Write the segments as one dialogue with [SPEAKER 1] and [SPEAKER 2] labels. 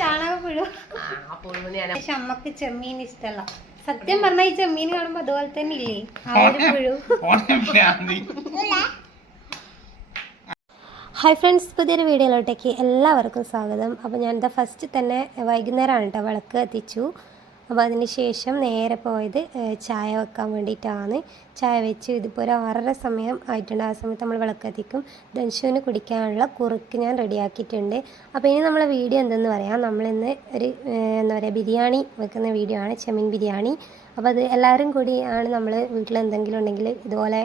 [SPEAKER 1] ചാണകപ്പുഴു.
[SPEAKER 2] പക്ഷെ അമ്മയ്ക്ക് ചെമ്മീൻ ഇഷ്ടമല്ല സത്യം പറഞ്ഞാൽ ഈ ചെമ്മീൻ കാണുമ്പോ അതുപോലെ തന്നെ ഇല്ലേ? പുഴു. ഹായ് ഫ്രണ്ട്സ് പുതിയൊരു വീഡിയോയിലോട്ടേക്ക് എല്ലാവർക്കും സ്വാഗതം. അപ്പോൾ ഞാൻ എന്താ ഫസ്റ്റ് തന്നെ വൈകുന്നേരമാണ് കേട്ടോ വിളക്ക് കത്തിച്ചു അപ്പോൾ അതിന് ശേഷം നേരെ പോയത് ചായ വെക്കാൻ വേണ്ടിയിട്ടാണ്. ചായ വെച്ച് ഇതിപ്പോൾ ഒരു ആറര സമയം ആയിട്ടുണ്ട്. ആ സമയത്ത് നമ്മൾ വിളക്ക് കത്തിക്കും ദൻഷുവിന് കുടിക്കാനുള്ള കുറുക്ക് ഞാൻ റെഡിയാക്കിയിട്ടുണ്ട്. അപ്പോൾ ഇനി നമ്മളെ വീഡിയോ എന്തെന്ന് പറയാം. നമ്മളിന്ന് ഒരു എന്താ പറയുക ബിരിയാണി വെക്കുന്ന വീഡിയോ ആണ് ചെമ്മീൻ ബിരിയാണി. അപ്പോൾ അത് എല്ലാവരും കൂടി ആണ് നമ്മൾ വീട്ടിൽ എന്തെങ്കിലും ഉണ്ടെങ്കിൽ ഇതുപോലെ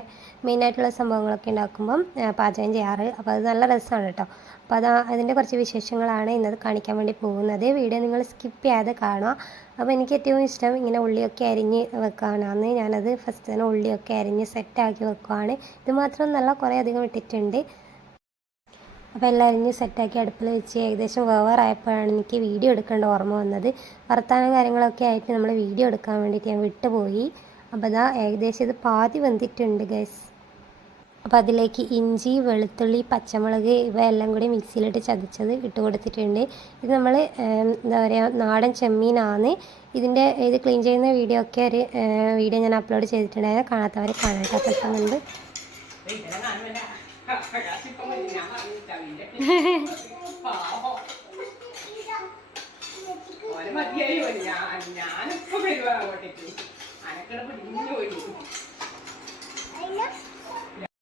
[SPEAKER 2] മെയിനായിട്ടുള്ള സംഭവങ്ങളൊക്കെ ഉണ്ടാക്കുമ്പം പാചകം ചെയ്യാറ്. അപ്പോൾ അത് നല്ല രസമാണ് കേട്ടോ. അപ്പോൾ അത് അതിന്റെ കുറച്ച് വിശേഷങ്ങളാണ് ഇന്നത് കാണിക്കാൻ വേണ്ടി പോകുന്നത്. വീഡിയോ നിങ്ങൾ സ്കിപ്പ് ചെയ്യാതെ കാണുക. അപ്പോൾ എനിക്ക് ഏറ്റവും ഇഷ്ടം ഇങ്ങനെ ഉള്ളിയൊക്കെ അരിഞ്ഞ് വെക്കാനാണ്. ഞാനത് ഫസ്റ്റ് തന്നെ ഉള്ളിയൊക്കെ അരിഞ്ഞ് സെറ്റാക്കി വെക്കുവാണ്. ഇത് മാത്രമൊന്നല്ല കുറേ അധികം ഇട്ടിട്ടുണ്ട്. അപ്പോൾ എല്ലാം അരിഞ്ഞ് സെറ്റാക്കി അടുപ്പിൽ വെച്ച് ഏകദേശം വേവാറായപ്പോഴാണ് എനിക്ക് വീഡിയോ എടുക്കേണ്ട ഓർമ്മ വന്നത്. വർത്താനം കാര്യങ്ങളൊക്കെ ആയിട്ട് നമ്മൾ വീഡിയോ എടുക്കാൻ വേണ്ടിയിട്ട് ഞാൻ വിട്ടുപോയി. അപ്പോൾ അതാ ഏകദേശം ഇത് പാതി വന്നിട്ടുണ്ട് ഗൈസ് അപ്പോൾ അതിലേക്ക് ഇഞ്ചി വെളുത്തുള്ളി പച്ചമുളക് ഇവയെല്ലാം കൂടി മിക്സിയിലിട്ട് ചതച്ചത് ഇട്ട് കൊടുത്തിട്ടുണ്ട്. ഇത് നമ്മൾ എന്താ പറയുക നാടൻ ചെമ്മീനാണ്. ഇതിന്റെ ഇത് ക്ലീൻ ചെയ്യുന്ന വീഡിയോ ഒക്കെ ഒരു വീഡിയോ ഞാൻ അപ്ലോഡ് ചെയ്തിട്ടുണ്ടായിരുന്നു. കാണാത്തവർ കാണാൻ പറ്റുന്നുണ്ട്
[SPEAKER 1] ഞാനിപ്പോ പോയി.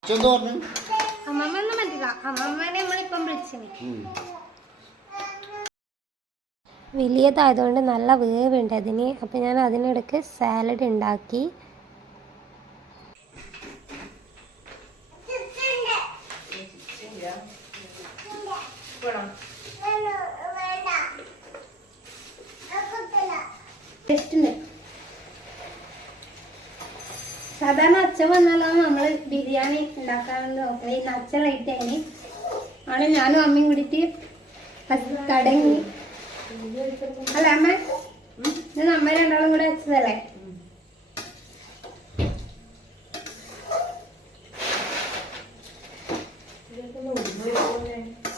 [SPEAKER 2] അമ്മമ്മ അമ്മമ്മനെ നമ്മളിപ്പം വലിയതായതുകൊണ്ട് നല്ല വേവുണ്ട് അതിന്. അപ്പം ഞാൻ അതിനിടയ്ക്ക് സാലഡ് ഉണ്ടാക്കി. സാധാരണ അച്ഛൻ വന്നാലാണ് നമ്മൾ ബിരിയാണി ഉണ്ടാക്കാമെന്ന് നോക്കുന്നത് ഇന്ന് അച്ഛൻ ആയിന് ആണ് ഞാനും അമ്മയും കൂടിയിട്ട് കടങ്ങി. അല്ല അമ്മ ഇത് നമ്മ രണ്ടാളും കൂടെ വെച്ചതല്ലേ?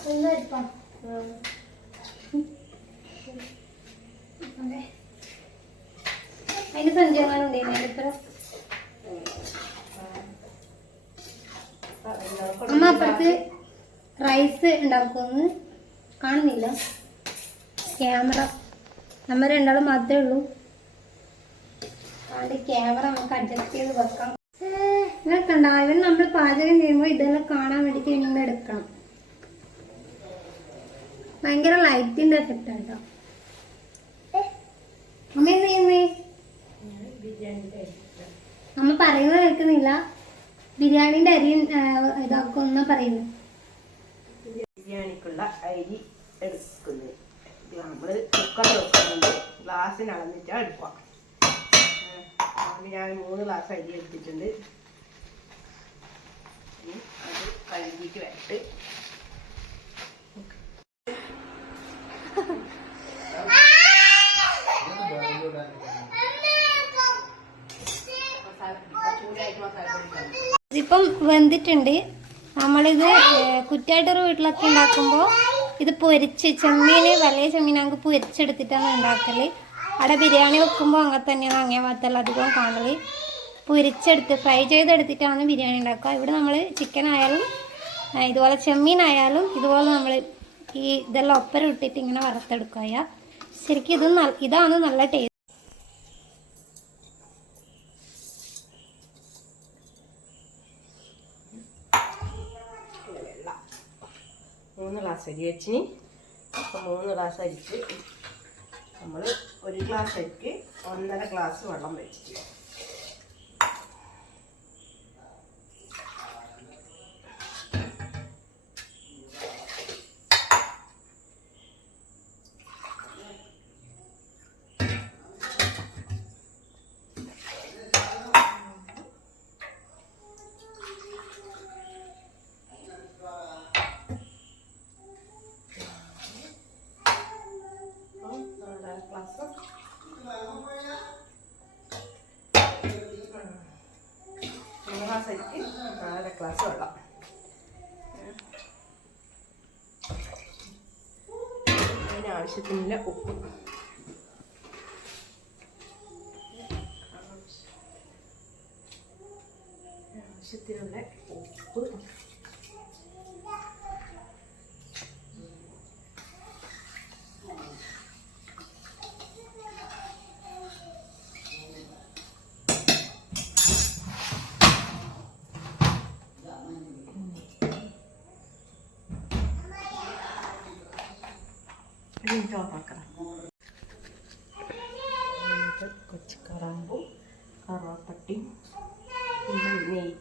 [SPEAKER 2] ഒന്ന് എടുക്കാം. അതെ. അതിന്റെ സഞ്ചയങ്ങളും ഉണ്ടായിരുന്നു ഇത്ര അമ്മ അപ്പുറത്ത് റൈസ് ഉണ്ടാക്കുമെന്ന് കാണുന്നില്ല. ക്യാമറ. നമ്മൾ രണ്ടാളും മാത്രമേ ഉള്ളൂ. അതുകൊണ്ട് ക്യാമറ നമുക്ക് അഡ്ജസ്റ്റ് ചെയ്ത് വെക്കാം. കണ്ട? ഇവൻ നമ്മൾ പാചകം ചെയ്യുമ്പോൾ ഇതെല്ലാം കാണാൻ വേണ്ടിയിട്ട് ഇനി എടുക്കണം. ഭയങ്കര ലൈറ്റിന്റെ എഫക്റ്റ് ഉണ്ടോ അമ്മ എന്ത് ചെയ്യുന്നേ? അമ്മ പറയുന്നത് കേൾക്കുന്നില്ല. ബിരിയാണിന്റെ അരി ഇതാക്കുമെന്ന് പറയുന്നു.
[SPEAKER 1] ബിരിയാണിക്കുള്ള അരി എടുക്കുന്നത്. നമ്മൾ കുക്കർ വെക്കുന്നത് ഗ്ലാസ്സിന് അളന്നിട്ടാണ് എടുക്കുക. ഞാൻ മൂന്ന് ഗ്ലാസ് അരി എടുത്തിട്ടുണ്ട്. അത് കഴുകിയിട്ട് വരട്ട്.
[SPEAKER 2] ഇപ്പം വെന്തിട്ടുണ്ട്. നമ്മളിത് കുറ്റായിട്ടൊരു വീട്ടിലൊക്കെ ഉണ്ടാക്കുമ്പോൾ ഇത് പൊരിച്ച് ചെമ്മീൻ വലിയ ചെമ്മീൻ ഞങ്ങൾക്ക് പൊരിച്ചെടുത്തിട്ടാണ് ഉണ്ടാക്കൽ. അവിടെ ബിരിയാണി വെക്കുമ്പോൾ അങ്ങനെ തന്നെയാണ് അങ്ങേ ഭാഗത്തുള്ള അധികം കാണൽ. പൊരിച്ചെടുത്ത് ഫ്രൈ ചെയ്തെടുത്തിട്ടാണ് ബിരിയാണി ഉണ്ടാക്കുക. ഇവിടെ നമ്മൾ ചിക്കൻ ആയാലും ഇതുപോലെ ചെമ്മീൻ ആയാലും ഇതുപോലെ നമ്മൾ ഈ ഇതെല്ലാം ഒപ്പരം ഇട്ടിട്ട് ഇങ്ങനെ വറുത്തെടുക്കുക. ശരിക്കും ഇത് ഇതാണ് നല്ല ടേസ്റ്റ്
[SPEAKER 1] വെള്ളം മൂന്ന് ഗ്ലാസ് അരി വെച്ചിന്. അപ്പം മൂന്ന് ഗ്ലാസ് അരിക്ക് നമ്മൾ ഒരു ഗ്ലാസ് അരിക്ക് ഒന്നര ഗ്ലാസ് വെള്ളം വെച്ചിട്ട് ഗ്ലാസ് അരിക്ക് നാലര ഗ്ലാസ് വെള്ളം. ഉപ്പ്. ഇതിന്റെ ഓഫാക്കണം കൊച്ചു കറാമ്പും പിന്നെ നെയ്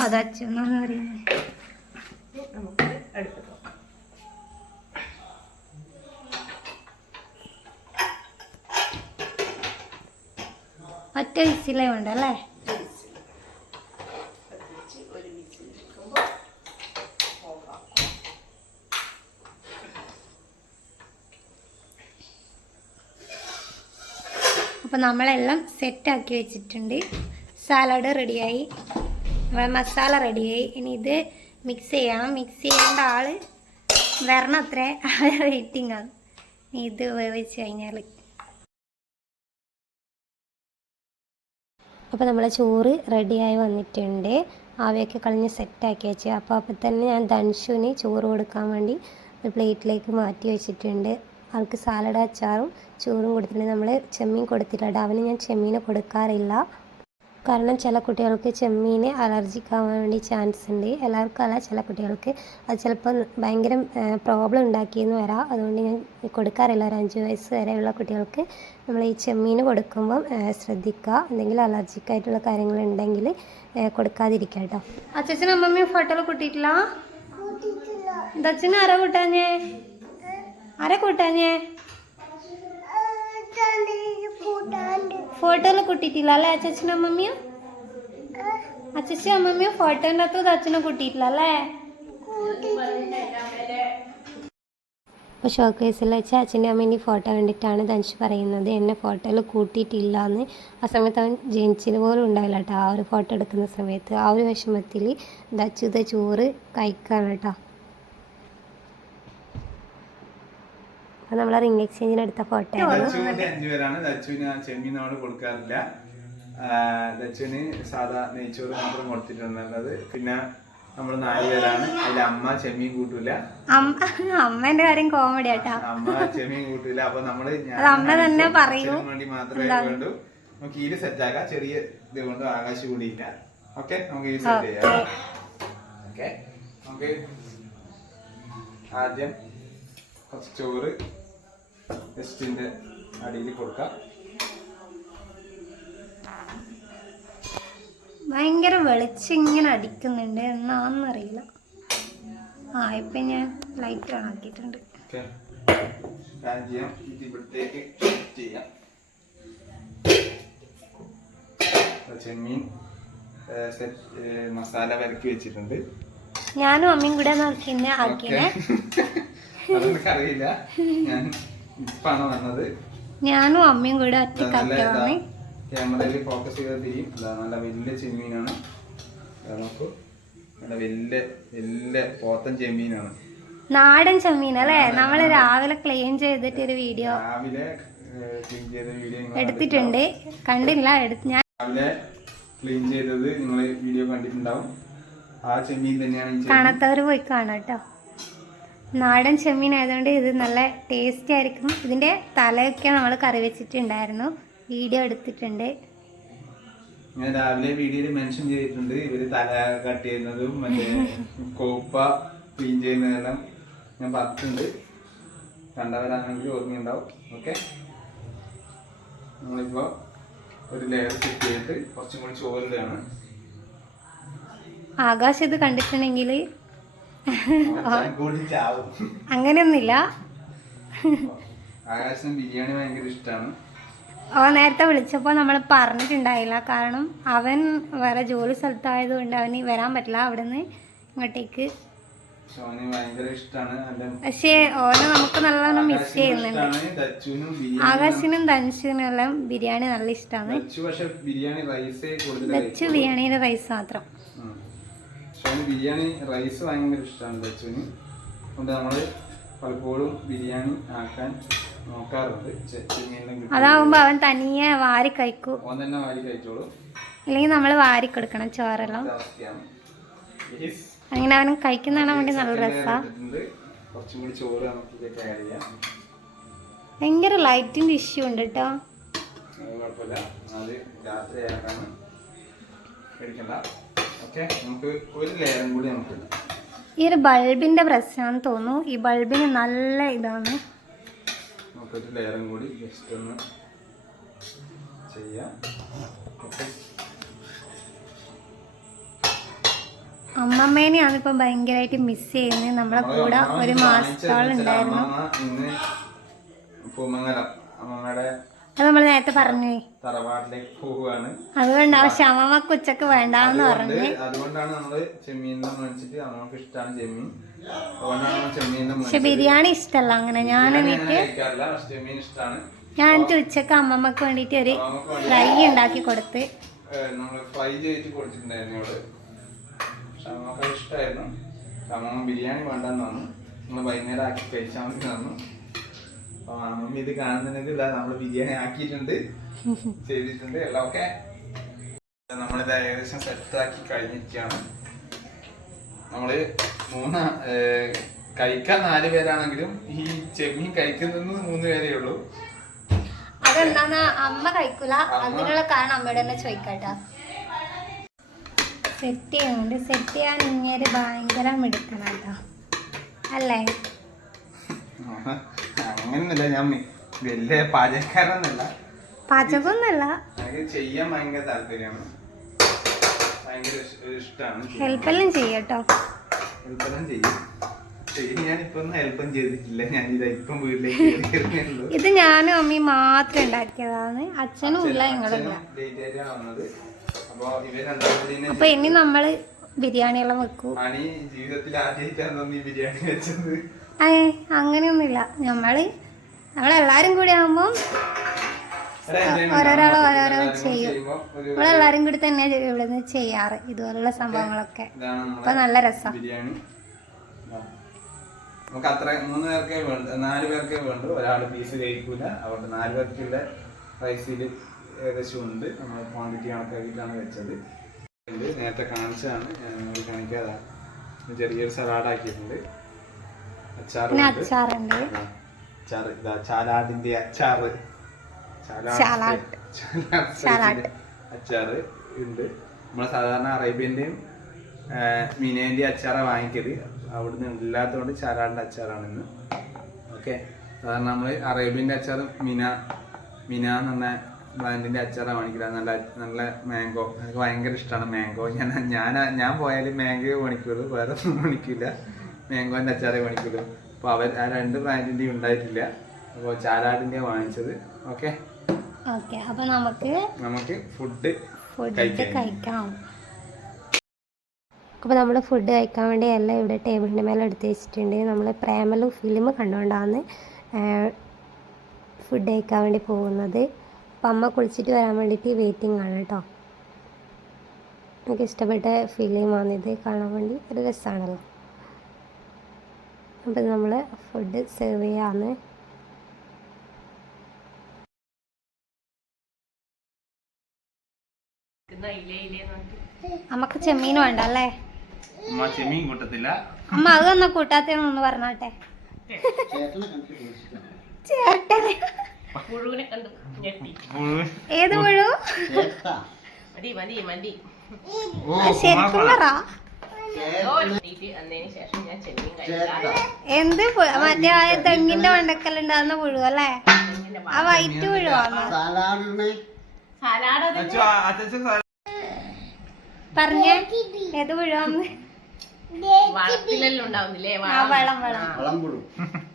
[SPEAKER 2] അതച്ചെന്നാണ് പറയുന്നത്.
[SPEAKER 1] നമുക്ക് അടുപ്പത്ത്
[SPEAKER 2] വിസിലേ ഉണ്ടല്ലേ അപ്പോൾ നമ്മളെല്ലാം സെറ്റാക്കി വെച്ചിട്ടുണ്ട്. സാലഡ് റെഡിയായി. മസാല റെഡിയായി. ഇനി ഇത് മിക്സ് ചെയ്യണം. മിക്സ് ചെയ്യേണ്ട ആൾ വരണം അത്രേ. വെയിറ്റിംഗ് ആണ്. ഇത് ഉപയോഗിച്ച് കഴിഞ്ഞാൽ അപ്പോൾ നമ്മളെ ചോറ് റെഡിയായി വന്നിട്ടുണ്ട്. ആവിയൊക്കെ കളഞ്ഞ് സെറ്റാക്കി വെച്ച്. അപ്പോൾ അപ്പോൾ തന്നെ ഞാൻ ധൻഷുവിന് ചോറ് കൊടുക്കാൻ വേണ്ടി ഒരു പ്ലേറ്റിലേക്ക് മാറ്റി വെച്ചിട്ടുണ്ട്. ആൾക്ക് സാലഡ് അച്ചാറും ചോറും കൊടുത്തിട്ടുണ്ട്. നമ്മൾ ചെമ്മീൻ കൊടുത്തിട്ടുണ്ട് അവന് ഞാൻ ചെമ്മീൻ കൊടുക്കാറില്ല. കാരണം ചില കുട്ടികൾക്ക് ചെമ്മീൻ അലർജിക്ക് ആവാൻ വേണ്ടി ചാൻസ് ഉണ്ട്. എല്ലാവർക്കും അല്ല ചില കുട്ടികൾക്ക് അത് ചിലപ്പോൾ ഭയങ്കര പ്രോബ്ലം ഉണ്ടാക്കിയെന്ന് വരാം. അതുകൊണ്ട് ഞാൻ കൊടുക്കാറില്ല. ഒരു അഞ്ച് വയസ്സ് വരെയുള്ള കുട്ടികൾക്ക് നമ്മൾ ഈ ചെമ്മീൻ കൊടുക്കുമ്പം ശ്രദ്ധിക്കുക. എന്തെങ്കിലും അലർജിക്കായിട്ടുള്ള കാര്യങ്ങൾ കാര്യങ്ങളുണ്ടെങ്കിൽ കൊടുക്കാതിരിക്കുക കേട്ടോ. അച്ഛനും അമ്മമ്മയും ഫോട്ടോയിൽ കൂട്ടിയിട്ടില്ല? ദച്ചന് ആരാ കൂട്ടാഞ്ഞേ? ആരാ കൂട്ടാഞ്ഞേ? കൂട്ടിയിട്ടില്ല അല്ലേ അച്ഛനും അമ്മമ്മയും? അച്ഛനും അമ്മമ്മയും ഫോട്ടോന്റെ അകത്ത് അച്ഛനെ കൂട്ടിയിട്ടില്ല അല്ലേ? അപ്പോൾ ഷോക്കേസിൽ വെച്ച് അച്ഛന്റെ അമ്മേന്റെ ഫോട്ടോ കണ്ടിട്ടാണ് ധനുഷ് പറയുന്നത്. എന്നെ ഫോട്ടോയിൽ കൂട്ടിയിട്ടില്ല എന്ന് ആ സമയത്ത് അവൻ ജനിച്ചത് പോലും ഉണ്ടാവില്ല കേട്ടോ. ആ ഒരു ഫോട്ടോ എടുക്കുന്ന സമയത്ത് ആ ഒരു വിഷമത്തിൽ ദച്ചുത ചോറ് കഴിക്കാണ് കേട്ടോ. അപ്പോൾ നമ്മൾ റിംഗ് എക്സ്ചേഞ്ചിന് എടുത്ത ഫോട്ടോ
[SPEAKER 3] നമ്മൾ കൊടുക്കാറില്ല. ദച്ചുവിന് സാധാ നെയ്ച്ചോറ് മാത്രം കൊടുത്തിട്ടുണ്ടത് പിന്നെ നമ്മൾ നാലുപേരാണ് അതിൽ അമ്മ ചെമ്മീൻ കൂട്ടൂല.
[SPEAKER 2] അമ്മ അമ്മേന്റെ കാര്യം കോമഡി ആട്ടാ.
[SPEAKER 3] അമ്മ ചെമ്മീൻ കൂട്ടൂല. അപ്പൊ നമ്മൾ ഞാൻ
[SPEAKER 2] അമ്മ തന്നെ പറയൂ.
[SPEAKER 3] വേണ്ടി മാത്രമേ വേണ്ടൂ. നമുക്ക് ഇത് സെറ്റ് ആക്കാം. ചെറിയ ഇത് കൊണ്ട് ആകാശ കൂടിയില്ല ഓക്കെ? നമുക്ക് ഈ സെറ്റ് ചെയ്യാം. ഓക്കെ? നമുക്ക് ആദ്യം കുറച്ച് ചോറ് ടെസ്റ്റിന്റെ അടിയിൽ കൊടുക്കാം.
[SPEAKER 2] ഭയങ്കര വെളിച്ചം ഇങ്ങനെ അടിക്കുന്നുണ്ട് എന്നാന്നറിയില്ല. ആ ഇപ്പം ഞാൻ ലൈറ്റ് ഓൺ ആക്കിയിട്ടുണ്ട്.
[SPEAKER 3] ചെമ്മീൻ മസാല വരക്കി വെച്ചിട്ടുണ്ട്.
[SPEAKER 2] ഞാനും അമ്മയും കൂടെ നോക്കിന്നെ ആക്കിനെ.
[SPEAKER 3] അറിയില്ല. ഞാൻ ഇപ്പാണ് വന്നത്?
[SPEAKER 2] ഞാനും അമ്മയും കൂടെ
[SPEAKER 3] നല്ല ക്യാമറയിൽ ഫോക്കസ് ചെയ്താൽ തിരിയും. നല്ല വലിയ ചെമ്മീനാണ്. നമുക്ക് നല്ല വലിയ വലിയ പോത്തൻ ചെമ്മീനാണ്.
[SPEAKER 2] നാടൻ ചെമ്മീൻ അല്ലേ? നമ്മൾ രാവിലെ ക്ലീൻ ചെയ്തിട്ട് ഒരു വീഡിയോ
[SPEAKER 3] രാവിലെ ക്ലീൻ ചെയ്ത വീഡിയോ
[SPEAKER 2] എടുത്തിട്ടുണ്ട്. കണ്ടില്ല എടുത്ത് ഞാൻ
[SPEAKER 3] രാവിലെ ക്ലീൻ ചെയ്തത് നിങ്ങൾ വീഡിയോ കണ്ടിട്ടുണ്ടാവും. ആ ചെമ്മീൻ തന്നെയാണ്
[SPEAKER 2] കാണാത്തവർ പോയി കാണാട്ടോ കേട്ടോ. നാടൻ ചെമ്മീൻ ആയതുകൊണ്ട് ഇത് നല്ല ടേസ്റ്റി ആയിരിക്കും. ഇതിന്റെ തലയൊക്കെ നമ്മൾ കറി വെച്ചിട്ടുണ്ടായിരുന്നു. വീഡിയോ എടുത്തിട്ടുണ്ട്.
[SPEAKER 3] ഞാൻ രാവിലെ വീഡിയോയിൽ മെൻഷൻ ചെയ്തിട്ടുണ്ട്. ഇവർ തല കട്ട് ചെയ്യുന്നതും മറ്റേ കോപ്പ ക്ലീൻ ചെയ്യുന്നതെല്ലാം ഞാൻ പറഞ്ഞിട്ടുണ്ട്. കണ്ടവരാണെങ്കിൽ ഓർമ്മയുണ്ടാവും. ഓക്കെ നമ്മളിപ്പോൾ ഒരു ലെയർ സെറ്റ് ചെയ്തിട്ട് കുറച്ചും കൂടി ചോറിലാണ്
[SPEAKER 2] ആകാശ് ഇത് കണ്ടിട്ടുണ്ടെങ്കിൽ അങ്ങനെയൊന്നുമില്ല.
[SPEAKER 3] ആകാശം ബിരിയാണി ഭയങ്കര ഇഷ്ടമാണ്
[SPEAKER 2] അവൻ നേരത്തെ വിളിച്ചപ്പോൾ നമ്മൾ പറഞ്ഞിട്ടുണ്ടായില്ല. കാരണം അവൻ വേറെ ജോലി സ്ഥലത്തായതുകൊണ്ട് അവന് വരാൻ പറ്റില്ല. അവിടുന്ന് ഇങ്ങോട്ടേക്ക്. പക്ഷേ ഓനെ നമുക്ക് നല്ലോണം മിസ് ചെയ്യുന്നുണ്ട്. ആകാശിനും ധനുഷിനും എല്ലാം ബിരിയാണി നല്ല ഇഷ്ടമാണ്
[SPEAKER 3] ദച്ചു
[SPEAKER 2] ബിരിയാണിയുടെ റൈസ് മാത്രം.
[SPEAKER 3] ഷോന് ബിരിയാണി റൈസ് ഭയങ്കര ഇഷ്ടമാണ് ബച്ചുവിന് അതുകൊണ്ട് നമ്മൾ പലപ്പോഴും ബിരിയാണി ആക്കാൻ നോക്കാറുണ്ട്. ചെമ്മീനും കിട്ടും.
[SPEAKER 2] അതാവുമ്പോ അവൻ തനിയെ വാരി കഴിക്കൂ.
[SPEAKER 3] അവൻ തന്നെ വാരി കഴിച്ചോളൂ.
[SPEAKER 2] ഇല്ലെങ്കിൽ നമ്മൾ വാരി കൊടുക്കണം ചോറെല്ലാം. അങ്ങനെ അവൻ കഴിക്കുന്നതാണ് വേണ്ടി നല്ല രസമാണ് ഭയങ്കര ലൈറ്റിന്റെ ഇഷ്യൂ ഉണ്ട് കേട്ടോ
[SPEAKER 3] കുഴപ്പമില്ല. രാത്രി ആക്കാണ് നമുക്ക് ഒരു ലെയറും കൂടി നമുക്ക് ഇടാം.
[SPEAKER 2] ഈ ഒരു ബൾബിന്റെ പ്രശ്നമാണെന്ന് തോന്നുന്നു. ഈ ബൾബിന് നല്ല ഇതാണ്.
[SPEAKER 3] നമുക്കൊരു ലെയറും കൂടി ജസ്റ്റ് ഒന്ന് ചെയ്യാം.
[SPEAKER 2] അമ്മമ്മേനെയാണ് ഇപ്പൊ ഭയങ്കരമായിട്ട് മിസ് ചെയ്യുന്നത്. നമ്മളെ കൂടെ ഒരു മാസത്തോളം ഉണ്ടായിരുന്നു.
[SPEAKER 3] ഇന്ന് പൂമംഗലം. അമ്മമ്മയുടെ
[SPEAKER 2] അത് നമ്മൾ നേരത്തെ പറഞ്ഞു.
[SPEAKER 3] തറവാട്ടിലേക്ക് പോവുകയാണ്.
[SPEAKER 2] അതുകൊണ്ട് ആ അമ്മമ്മക്ക് ഉച്ചയ്ക്ക് വേണ്ടാന്ന് പറഞ്ഞു.
[SPEAKER 3] അതുകൊണ്ടാണ് നമ്മൾ ചെമ്മീനെ മേടിച്ചിട്ട് അമ്മയ്ക്ക് ഇഷ്ടമാണ് ചെമ്മീൻ. അതുകൊണ്ടാണ് ചെമ്മീനെ
[SPEAKER 2] പക്ഷെ ബിരിയാണി ഇഷ്ടല്ല അങ്ങനെ. ഞാൻ
[SPEAKER 3] കഴിക്കാറില്ല ചെമ്മീൻ ഇഷ്ടമാണ്
[SPEAKER 2] ഞാൻ എന്നിട്ട് ഉച്ചയ്ക്ക് അമ്മമ്മക്ക് വേണ്ടിട്ട് ഒരു ഫ്രൈ ഉണ്ടാക്കി കൊടുത്ത്.
[SPEAKER 3] നമ്മൾ ഫ്രൈ ചെയ്തിട്ട് കൊടുത്തിട്ടുണ്ടായിരുന്നു ഇവൾ. പക്ഷെ അമ്മയ്ക്ക് ഇഷ്ടമായിരുന്നു അമ്മ ബിരിയാണി വേണ്ടെന്ന് പറഞ്ഞു. നമ്മൾ വൈകുന്നേരം ആക്കി കഴിച്ചാൽ മതി തന്നു അപ്പൊ അമ്മമ്മ ഇത് കാണുന്നുണ്ടെങ്കിൽ നമ്മൾ ബിരിയാണി ആക്കിയിട്ടുണ്ട്. ചെയ്തിട്ടുണ്ട്. എല്ലാം ഓക്കെ നമ്മളിത് ഏകദേശം സെറ്റ് ആക്കി കഴിഞ്ഞിരിക്കുകയാണ്. നമ്മൾ മൂന്ന് കഴിക്കാൻ നാല് പേരാണെങ്കിലും ഈ ചെമ്മീൻ കഴിക്കുന്നത് മൂന്ന് പേരേ ഉള്ളൂ.
[SPEAKER 2] അതെന്താന്നാ? അമ്മ കഴിക്കൂല. അതിനുള്ള കാരണം അമ്മയുടെ തന്നെ ചോദിക്കട്ടാ. സെറ്റ് ചെയ്യുന്നുണ്ട് സെറ്റ് ചെയ്യാൻ ഇങ്ങനെ ഭയങ്കര മിടുക്കണം കേട്ടോ അല്ലേ
[SPEAKER 3] അങ്ങനെയൊന്നുമില്ല ഞാൻ വലിയ പാചകക്കാരൊന്നുമല്ല
[SPEAKER 2] പാചകമൊന്നുമല്ല.
[SPEAKER 3] ചെയ്യാൻ ഭയങ്കര താല്പര്യമാണ്. ഭയങ്കര ഇഷ്ടമാണ്
[SPEAKER 2] ഹെൽപ്പെല്ലാം ചെയ്യട്ടോ
[SPEAKER 3] ഹെൽപ്പെല്ലാം ചെയ്യും. ഇതാ
[SPEAKER 2] ഞാനും അമ്മയും മാത്രം ഉണ്ടാക്കിയതാണ്. അച്ഛനും ഇല്ല ഞങ്ങളില്ല
[SPEAKER 3] അപ്പൊ
[SPEAKER 2] ഇനി നമ്മൾ ബിരിയാണി എല്ലാം വെക്കൂ
[SPEAKER 3] ജീവിതത്തിൽ ആദ്യമായിട്ടാണ് ബിരിയാണി വെച്ചത്.
[SPEAKER 2] ഏ അങ്ങനെയൊന്നുമില്ല. നമ്മൾ നമ്മളെല്ലാരും കൂടി ആകുമ്പോൾ
[SPEAKER 3] ഒരു
[SPEAKER 2] ഓരോരാൾ ഓരോരോ ചെയ്യും. നമ്മളെല്ലാരും കൂടി തന്നെ ഇവിടെ നിന്ന് ചെയ്യാറ്. ഇതുപോലുള്ള സംഭവങ്ങളൊക്കെ. അപ്പൊ നല്ല രസം.
[SPEAKER 3] നമുക്ക് അത്ര മൂന്ന് പേർക്കേ വേണ്ടു നാല് പേർക്കേ വേണ്ടു. ഒരാൾ പീസ് കഴിക്കൂല. അതുകൊണ്ട് നാല് പേർക്കുള്ള റൈസിൽ ഏകദേശം ഉണ്ട്. നമ്മൾ ക്വാണ്ടിറ്റി കണക്കാക്കിയിട്ടാണ് വെച്ചത്. നേരത്തെ കാണിച്ചതാണ്. കാണിക്കാതാണ് ചെറിയൊരു സലാഡ് ആക്കിയിട്ടുണ്ട്.
[SPEAKER 2] പിന്നെ. അച്ചാറുണ്ട്.
[SPEAKER 3] ആ, അച്ചാറ് ഇതാ ചാലാടിന്റെ അച്ചാറ്. അച്ചാറ് ഉണ്ട്. നമ്മളെ സാധാരണ അറേബ്യന്റെയും മീനേന്റെ അച്ചാറാണ് വാങ്ങിക്കൽ. അവിടുന്ന് ഇല്ലാത്തതുകൊണ്ട് ചാലാടിന്റെ അച്ചാറാണ് ഇന്ന് ഓക്കെ. സാധാരണ നമ്മൾ അറേബ്യന്റെ അച്ചാർ മിന മിന എന്ന പറഞ്ഞ ബ്രാൻഡിന്റെ അച്ചാറാണ് വാങ്ങിക്കില്ല നല്ല നല്ല മാംഗോ. എനിക്ക് ഭയങ്കര ഇഷ്ടമാണ് മാംഗോ. ഞാൻ ഞാൻ ഞാൻ പോയാൽ മാംഗോ മേടിക്കുള്ളൂ വേറെ ഒന്നും മേടിക്കില്ല മാംഗോന്റെ അച്ചാറേ മേടിക്കുള്ളൂ അപ്പോൾ അവർ ആ രണ്ട് ബ്രാൻഡിന്റെയും ഉണ്ടായിട്ടില്ല. അപ്പോൾ ചാലാടിന്റെ വാങ്ങിച്ചത്. ഓക്കെ
[SPEAKER 2] ഓക്കെ അപ്പോൾ നമുക്ക്
[SPEAKER 3] നമുക്ക് ഫുഡ്
[SPEAKER 2] ഫുഡ്
[SPEAKER 3] കഴിക്കാം.
[SPEAKER 2] അപ്പോൾ നമ്മൾ ഫുഡ് കഴിക്കാൻ വേണ്ടി എല്ലാം ഇവിടെ ടേബിളിന്റെ മേലെ എടുത്ത് വെച്ചിട്ടുണ്ട്. നമ്മൾ പ്രേമലു ഫിലിം കണ്ടുകൊണ്ടാണ് ഫുഡ് കഴിക്കാൻ വേണ്ടി പോകുന്നത്. അപ്പം അമ്മ കുളിച്ചിട്ട് വരാൻ വേണ്ടിയിട്ട് വെയിറ്റിംഗ് ആണ് കേട്ടോ. എനിക്ക് ഇഷ്ടപ്പെട്ട ഫിലിമാണിത് കാണാൻ വേണ്ടി ഒരു രസമാണല്ലോ അപ്പം നമ്മൾ ഫുഡ് സെർവ് ചെയ്യാമെന്ന് അമ്മയ്ക്ക് ചെമ്മീൻ വേണ്ട അല്ലേ
[SPEAKER 3] അമ്മ ചെമ്മീൻ കൂട്ടത്തില്ല.
[SPEAKER 2] അമ്മ അത് തന്ന കൂട്ടാത്തേന്ന് പറഞ്ഞാട്ടെ. ഏത് ആ, ശരിക്കും പറ. എന്ത് മറ്റേ ആ തെങ്ങിന്റെ മണ്ടക്കലുണ്ടാകുന്ന പുഴു അല്ലേ? ആ വൈറ്റ് പുഴുവാണോ പറഞ്ഞ ഏത് പുഴുവാന്ന്?
[SPEAKER 1] വളത്തിലെല്ലാം ഉണ്ടാവുന്നില്ലേ?
[SPEAKER 4] വളം
[SPEAKER 1] അതിന്റെ അകത്തുണ്ടായത് വെള്ള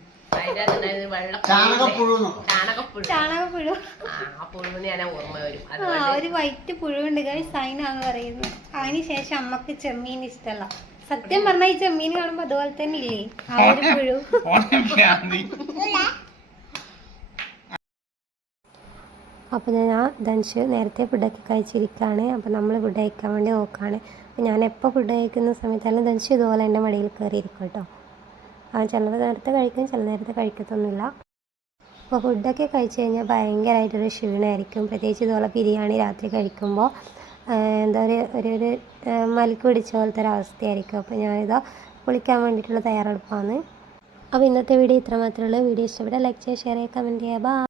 [SPEAKER 4] ചാണകപ്പുഴു.
[SPEAKER 1] ആ ആ പുഴുവിന് ഞാൻ വരും. അതുകൊണ്ട്
[SPEAKER 2] ഒരു വൈറ്റ് പുഴുവുണ്ട് ഗൈസ് അതിനാന്ന് പറയുന്നത് അതിന് ശേഷം അമ്മയ്ക്ക് ചെമ്മീൻ ഇഷ്ടമല്ല
[SPEAKER 5] സത്യം പറഞ്ഞാൽ ഈ ചെമ്മീൻ കാണുമ്പോ അതുപോലെ തന്നെ ഇല്ലേ ആ ഒരു പുഴു. അപ്പോൾ ഞാൻ ആ ധനുഷ് നേരത്തെ ഫുഡൊക്കെ കഴിച്ചിരിക്കാണ്. അപ്പോൾ നമ്മൾ ഫുഡ് കഴിക്കാൻ വേണ്ടി നോക്കാണ്. അപ്പോൾ ഞാൻ എപ്പോൾ ഫുഡ് കഴിക്കുന്ന സമയത്തെല്ലാം ധനുഷ് ഇതുപോലെ എന്റെ മടിയിൽ കയറിയിരിക്കും കേട്ടോ. ചില നേരത്തെ കഴിക്കും ചില നേരത്തെ കഴിക്കത്തൊന്നുമില്ല. അപ്പോൾ ഫുഡൊക്കെ കഴിച്ച് കഴിഞ്ഞാൽ ഭയങ്കരമായിട്ടൊരു ക്ഷീണമായിരിക്കും പ്രത്യേകിച്ച് ഇതുപോലെ ബിരിയാണി രാത്രി കഴിക്കുമ്പോൾ എന്താ പറയുക ഒരു ഒരു മലക്ക് പിടിച്ച പോലത്തെ ഒരു അവസ്ഥയായിരിക്കും അപ്പോൾ ഞാനിതാ കുളിക്കാൻ വേണ്ടിയിട്ടുള്ള തയ്യാറെടുപ്പാണ്. അപ്പോൾ ഇന്നത്തെ വീഡിയോ ഇത്ര മാത്രമേ ഉള്ളൂ. വീഡിയോ ഇഷ്ടപ്പെട്ടാൽ ലൈക്ക് ചെയ്യുക ഷെയർ ചെയ്യുക കമന്റ് ചെയ്യുക.